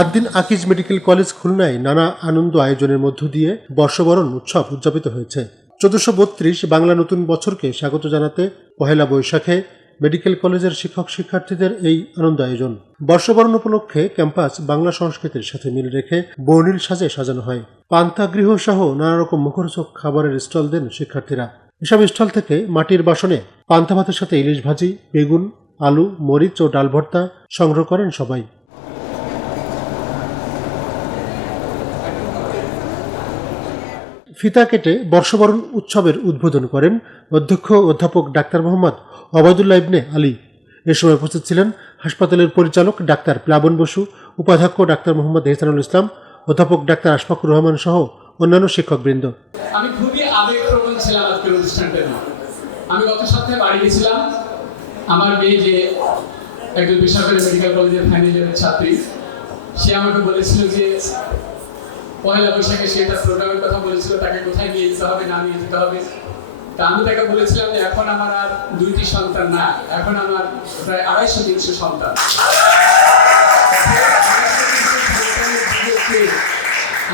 Ad-din Akij medical college খুলনায় নানা আনন্দ আয়োজনের মধ্য দিয়ে বর্ষবরণ উৎসব উদযাপিত হয়েছে। চোদ্দশো বত্রিশ বাংলা নতুন বছরকে স্বাগত জানাতে পহেলা বৈশাখে মেডিকেল কলেজের শিক্ষক শিক্ষার্থীদের এই আনন্দ আয়োজন। বর্ষবরণ উপলক্ষে ক্যাম্পাস বাংলা সংস্কৃতির সাথে মিল রেখে বর্ণিল সাজে সাজানো হয়। পান্তাগৃহ সহ নানা রকম মুখরোচক খাবারের স্টল দেন শিক্ষার্থীরা। এসব স্টল থেকে মাটির বাসনে পান্তা ভাতের সাথে ইলিশ ভাজি, বেগুন, আলু, মরিচ ও ডাল ভর্তা সংগ্রহ করেন সবাই। ফিতা কেটে বর্ষবরণ উৎসবের উদ্বোধন করেন অধ্যক্ষ অধ্যাপক ডাক্তার মোহাম্মদ অবায়দুল্লাহ ইবনে আলী। এ সময় উপস্থিত ছিলেন হাসপাতালের পরিচালক ডাক্তার প্লাবন বসু, উপাধ্যক্ষ ডাক্তার মোহাম্মদ এহসানুল ইসলাম, অধ্যাপক ডাক্তার আশফাকুর রহমান সহ অন্যান্য শিক্ষকবৃন্দ। আমি খুবই আবেগপ্রবণ ছিলাম আজকের অনুষ্ঠানটার আমি গত সপ্তাহে বাড়ি গেছিলাম। আমার মেয়ে যে একজন বেসরকারি মেডিকেল কলেজের ইয়ারের ছাত্রী, সে আমাকে বলেছিল যে পয়লা বৈশাখে সে তার প্রোগ্রামের কথা বলেছিল, তাকে কোথায় নিয়ে যেতে হবে, না নিয়ে যেতে হবে। তা আমি তাকে বলেছিলাম যে এখন আমার আর দুইটি সন্তান না, এখন আমার প্রায় আড়াইশো তিনশো সন্তান।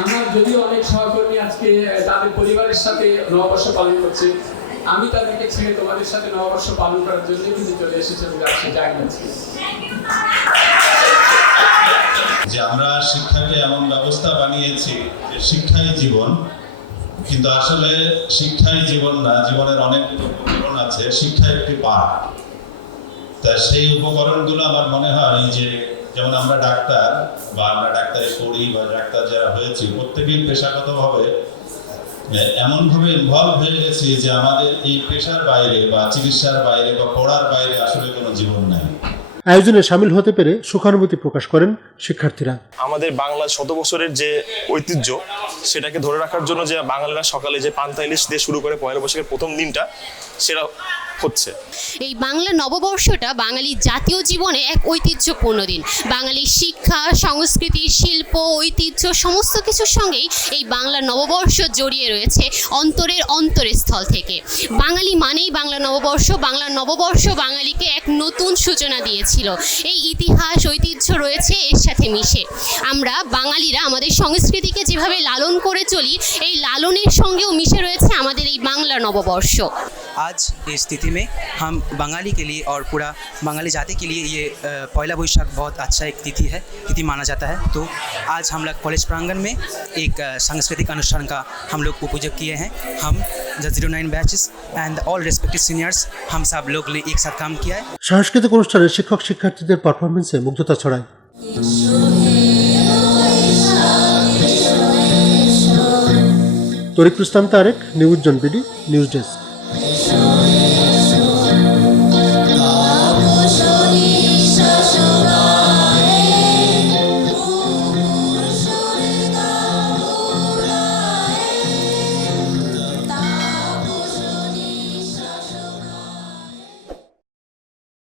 আমার যদিও অনেক সহকর্মী আজকে তাদের পরিবারের সাথে নববর্ষ পালন করছে। আমি তাদেরকে ছেড়ে তোমাদের সাথে নববর্ষ পালন করার জন্য কিন্তু চলে এসেছে বলে আসছে যাই। যে আমরা শিক্ষাকে এমন ব্যবস্থা বানিয়েছি যে শিক্ষাই জীবন, কিন্তু আসলে শিক্ষাই জীবন না, জীবনের অনেক উপকরণ আছে, শিক্ষা একটি পাঠ। তা সেই উপকরণগুলো আমার মনে হয় যে যেমন আমরা ডাক্তার বা আমরা ডাক্তারি পড়ি বা ডাক্তার যারা হয়েছি, প্রত্যেকেই পেশাগতভাবে এমনভাবে ইনভলভ হয়ে গেছি যে আমাদের এই পেশার বাইরে বা চিকিৎসার বাইরে বা পড়ার বাইরে আসলে কোনো জীবন নাই। আয়োজনে সামিল হতে পেরে সুখানুভূতি প্রকাশ করেন শিক্ষার্থীরা। আমাদের বাংলা শত বছরের যে ঐতিহ্য, সেটাকে ধরে রাখার জন্য যে বাঙালিরা সকালে যে পান্তা ইলিশ দিয়ে শুরু করে পয়লা বৈশাখের প্রথম দিনটা, সেটা হচ্ছে। এই বাংলা নববর্ষটা বাঙালি জাতীয় জীবনে এক ঐতিহ্যপূর্ণ দিন। বাঙালির শিক্ষা, সংস্কৃতি, শিল্প, ঐতিহ্য সমস্ত কিছুর সঙ্গেই এই বাংলা নববর্ষ জড়িয়ে রয়েছে অন্তরের অন্তরস্থল থেকে। বাঙালি মানেই বাংলা নববর্ষ বাংলা নববর্ষ বাঙালিকে এক নতুন সূচনা দিয়েছিল। এই ইতিহাস, ঐতিহ্য রয়েছে এর সাথে মিশে। আমরা বাঙালিরা আমাদের সংস্কৃতিকে যেভাবে লালন করে চলি, এই লালনের সঙ্গেও মিশে রয়েছে আমাদের এই বাংলা নববর্ষ। आज इस स्थिति में हम बंगाली के लिए और पूरा बंगाली जाति के लिए ये अ, पहला वैशाख बहुत अच्छा एक तिथि है तिथि माना जाता है तो आज हम लोग कॉलेज प्रांगण में एक अ, सांस्कृतिक अनुष्ठान का हम लोग उपयोग किए हैं हम the zero nine batches and all respective seniors हम सब लोग ने एक साथ काम किया है সাংস্কৃতিক অনুষ্ঠানে শিক্ষক শিক্ষার্থীদের পারফরমেন্সে মুগ্ধতা ছড়ায় তরিকুল ইসলাম তারেক নিউজ জন বিডি নিউজ ডেস্ক 你